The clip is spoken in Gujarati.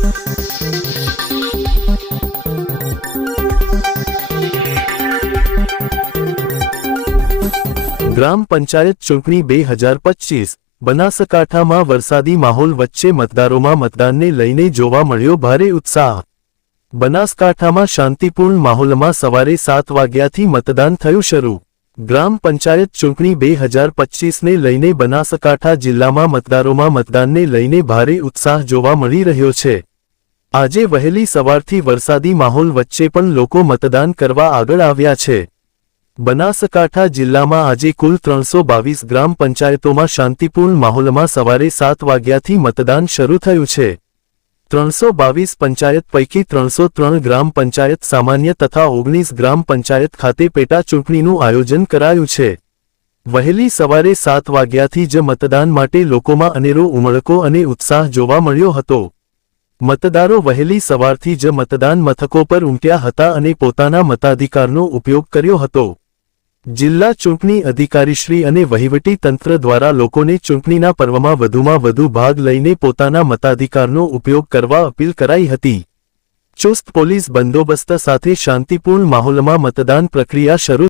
ગ્રામ પંચાયત ચૂંટણી 2025 બનાસકાંઠામાં વરસાદી માહોલ વચ્ચે મતદારોમાં મતદાનને લઈને જોવા મળ્યો ભારે ઉત્સાહ। બનાસકાંઠામાં શાંતિપૂર્ણ માહોલમાં સવારે 7 વાગ્યાથી મતદાન થયું શરૂ। ગ્રામ પંચાયત ચૂંટણી 2025ને લઈને બનાસકાંઠા જિલ્લામાં મતદારોમાં મતદાનને લઈને ભારે ઉત્સાહ જોવા મળી રહ્યો છે। આજે વહેલી સવારથી વરસાદી માહોલ વચ્ચે પણ લોકો મતદાન કરવા આગળ આવ્યા છે। બનાસકાંઠા જિલ્લામાં આજે કુલ 322 ગ્રામ પંચાયતોમાં શાંતિપૂર્ણ માહોલમાં સવારે 7 વાગ્યાથી મતદાન શરૂ થયું છે। 322 પંચાયત પૈકી 303 ગ્રામ પંચાયત સામાન્ય તથા 19 ગ્રામ પંચાયત ખાતે પેટા ચૂંટણીનું આયોજન કરાયું છે। વહેલી સવારે 7 વાગ્યાથી જ મતદાન માટે લોકોમાં અનેરો ઉમળકો અને ઉત્સાહ જોવા મળ્યો હતો। મતદારો વહેલી સવારથી જ મતદાન મથકો પર ઉમટ્યા હતા અને પોતાના મતાધિકારનો ઉપયોગ કર્યો હતો। જિલ્લા ચૂંટણી અધિકારીશ્રી અને વહીવટી તંત્ર દ્વારા લોકોને ચૂંટણીના પર્વમાં વધુમાં વધુ ભાગ લઈને પોતાના મતાધિકારનો ઉપયોગ કરવા અપીલ કરાઈ હતી। ચુસ્ત પોલીસ બંદોબસ્ત સાથે શાંતિપૂર્ણ માહોલમાં મતદાન પ્રક્રિયા શરૂ